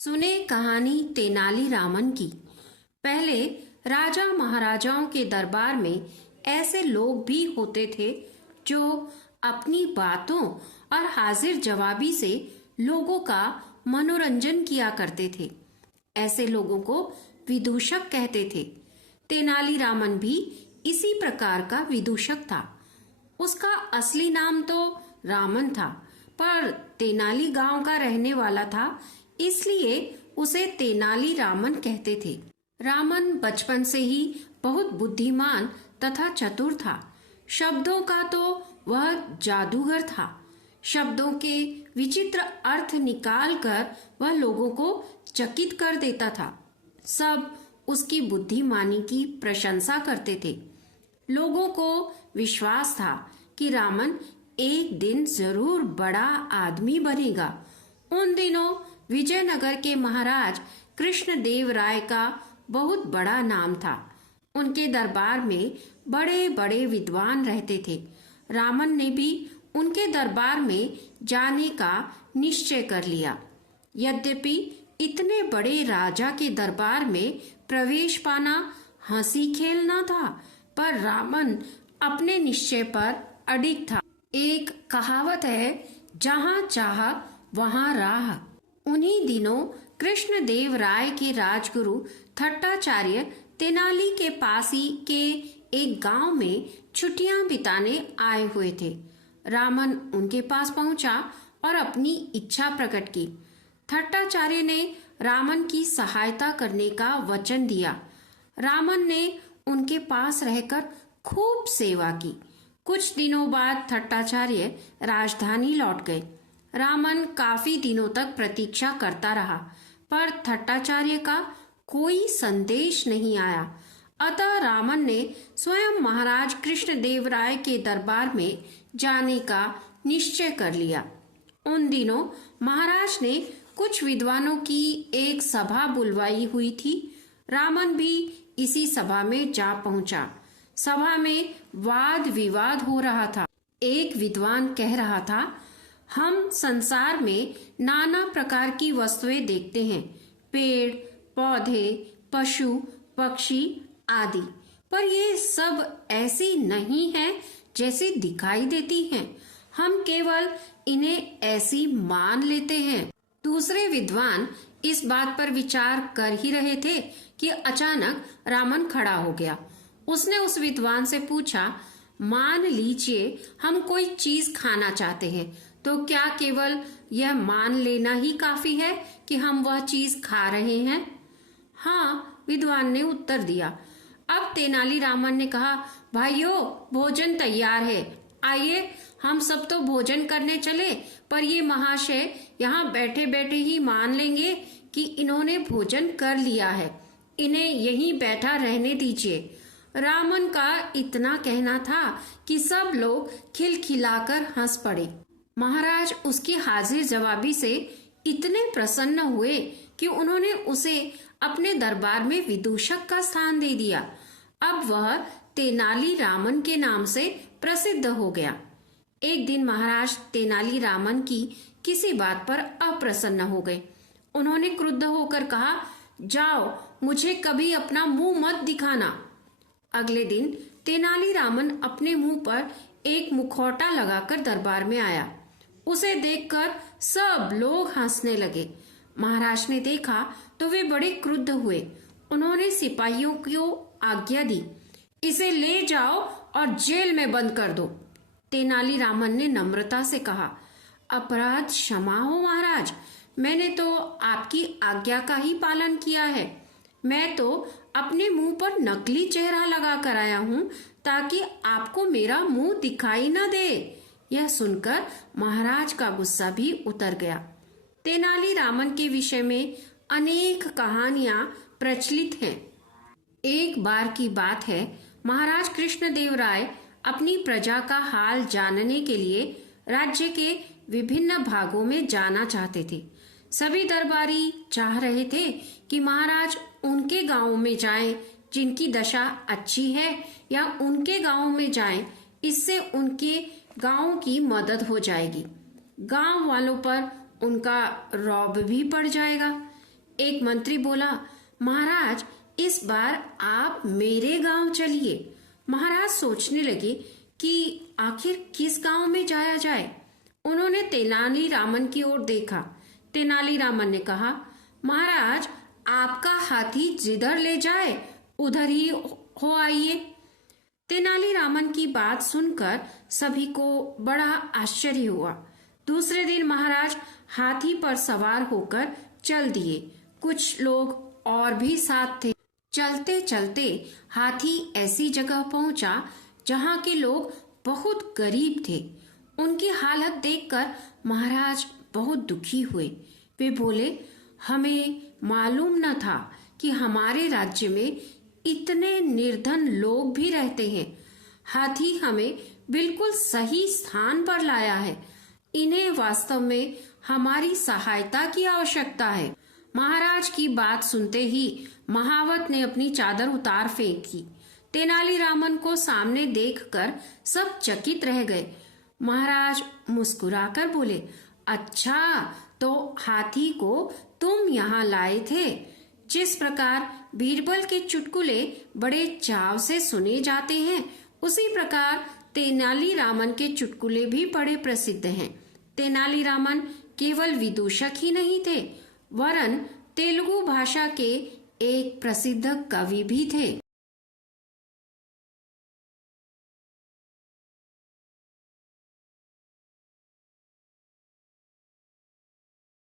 सुने कहानी तेनाली रामन की। पहले राजा महाराजाओं के दरबार में ऐसे लोग भी होते थे जो अपनी बातों और हाजिर जवाबी से लोगों का मनोरंजन किया करते थे। ऐसे लोगों को विदूषक कहते थे। तेनाली रामन भी इसी प्रकार का विदूषक था। उसका असली नाम तो रामन था, पर तेनाली गांव का रहने वाला था, इसलिए उसे तेनाली रामन कहते थे। रामन बचपन से ही बहुत बुद्धिमान तथा चतुर था। शब्दों का तो वह जादूगर था। शब्दों के विचित्र अर्थ निकालकर वह लोगों को चकित कर देता था। सब उसकी बुद्धिमानी की प्रशंसा करते थे। लोगों को विश्वास था कि रामन एक दिन जरूर बड़ा आदमी बनेगा। उन दिनों विजयनगर के महाराज कृष्णदेव राय का बहुत बड़ा नाम था। उनके दरबार में बड़े बड़े विद्वान रहते थे। रामन ने भी उनके दरबार में जाने का निश्चय कर लिया। यद्यपि इतने बड़े राजा के दरबार में प्रवेश पाना हंसी खेल न था, पर रामन अपने निश्चय पर अडिग था। एक कहावत है, जहाँ चाह वहाँ राह। उन्हीं दिनों कृष्णदेव राय के राजगुरु थट्टाचार्य तेनाली के पास ही के एक गांव में छुट्टियां बिताने आए हुए थे। रामन उनके पास पहुंचा और अपनी इच्छा प्रकट की। थट्टाचार्य ने रामन की सहायता करने का वचन दिया। रामन ने उनके पास रहकर खूब सेवा की। कुछ दिनों बाद थट्टाचार्य राजधानी लौट गए। रामन काफी दिनों तक प्रतीक्षा करता रहा, पर थट्टाचार्य का कोई संदेश नहीं आया। अतः रामन ने स्वयं महाराज कृष्णदेव राय के दरबार में जाने का निश्चय कर लिया। उन दिनों महाराज ने कुछ विद्वानों की एक सभा बुलवाई हुई थी। रामन भी इसी सभा में जा पहुंचा। सभा में वाद विवाद हो रहा था। एक विद्वान कह रहा था, हम संसार में नाना प्रकार की वस्तुएं देखते हैं, पेड़, पौधे, पशु, पक्षी आदि, पर ये सब ऐसी नहीं है जैसी दिखाई देती हैं। हम केवल इन्हें ऐसी मान लेते हैं। दूसरे विद्वान इस बात पर विचार कर ही रहे थे कि अचानक रामन खड़ा हो गया। उसने उस विद्वान से पूछा, मान लीजिए हम कोई चीज खाना चाहते हैं, तो क्या केवल यह मान लेना ही काफी है कि हम वह चीज खा रहे हैं? हाँ, विद्वान ने उत्तर दिया। अब तेनाली रामन ने कहा, भाइयों, भोजन तैयार है, आइए हम सब तो भोजन करने चले, पर ये महाशय यहाँ बैठे बैठे ही मान लेंगे कि इन्होंने भोजन कर लिया है, इन्हें यहीं बैठा रहने दीजिए। रामन का इतना कहना था कि सब लोग खिलखिलाकर हंस पड़े। महाराज उसकी हाजिर जवाबी से इतने प्रसन्न हुए कि उन्होंने उसे अपने दरबार में विदूषक का स्थान दे दिया। अब वह तेनाली रामन के नाम से प्रसिद्ध हो गया। एक दिन महाराज तेनाली रामन की किसी बात पर अप्रसन्न हो गए। उन्होंने क्रुद्ध होकर कहा, जाओ, मुझे कभी अपना मुंह मत दिखाना। अगले दिन तेनाली रामन अपने मुंह पर एक मुखौटा लगाकर दरबार में आया। उसे देखकर सब लोग हंसने लगे। महाराज ने देखा तो वे बड़े क्रुद्ध हुए। उन्होंने सिपाहियों को आज्ञा दी, इसे ले जाओ और जेल में बंद कर दो। तेनाली रामन ने नम्रता से कहा, अपराध क्षमा हो महाराज, मैंने तो आपकी आज्ञा का ही पालन किया है। मैं तो अपने मुंह पर नकली चेहरा लगा कर आया हूँ ताकि आपको मेरा मुंह दिखाई न दे। यह सुनकर महाराज का गुस्सा भी उतर गया। तेनाली रामन के विषय में अनेक कहानियां प्रचलित हैं। एक बार की बात है, महाराज कृष्णदेव राय अपनी प्रजा का हाल जानने के लिए राज्य के विभिन्न भागों में जाना चाहते थे। सभी दरबारी चाह रहे थे कि महाराज उनके गांव में जाएं जिनकी दशा अच्छी है, या उनके गांव में जाएं, इससे उनके गांव की मदद हो जाएगी। गांव वालों पर उनका रौब भी पड़ जाएगा। एक मंत्री बोला, महाराज इस बार आप मेरे गांव चलिए। महाराज सोचने लगे कि आखिर किस गांव में जाया जाए। उन्होंने तेनालीरामन की ओर देखा। तेनालीरामन ने कहा, महाराज आपका हाथी जिधर ले जाए उधर ही हो आइए। तेनालीरामन की बात सुनकर सभी को बड़ा आश्चर्य हुआ। दूसरे दिन महाराज हाथी पर सवार होकर चल दिए। कुछ लोग और भी साथ थे। चलते चलते हाथी ऐसी जगह पहुंचा जहां के लोग बहुत गरीब थे। उनकी हालत देखकर महाराज बहुत दुखी हुए। वे बोले, हमें मालूम न था कि हमारे राज्य में इतने निर्धन लोग भी रहते हैं। हाथी हमें बिल्कुल सही स्थान पर लाया है। इन्हें वास्तव में हमारी सहायता की आवश्यकता है। महाराज की बात सुनते ही महावत ने अपनी चादर उतार फेंकी। तेनालीरामन को सामने देखकर सब चकित रह गए। महाराज मुस्कुराकर बोले, अच्छा तो हाथी को तुम यहाँ लाए थे। जिस प्रकार बीरबल के चुटकुले बड़े चाव से सुने जाते हैं, उसी प्रकार तेनालीरामन के चुटकुले भी बड़े प्रसिद्ध हैं। तेनालीरामन केवल विदूषक ही नहीं थे, वरन तेलुगु भाषा के एक प्रसिद्ध कवि भी थे।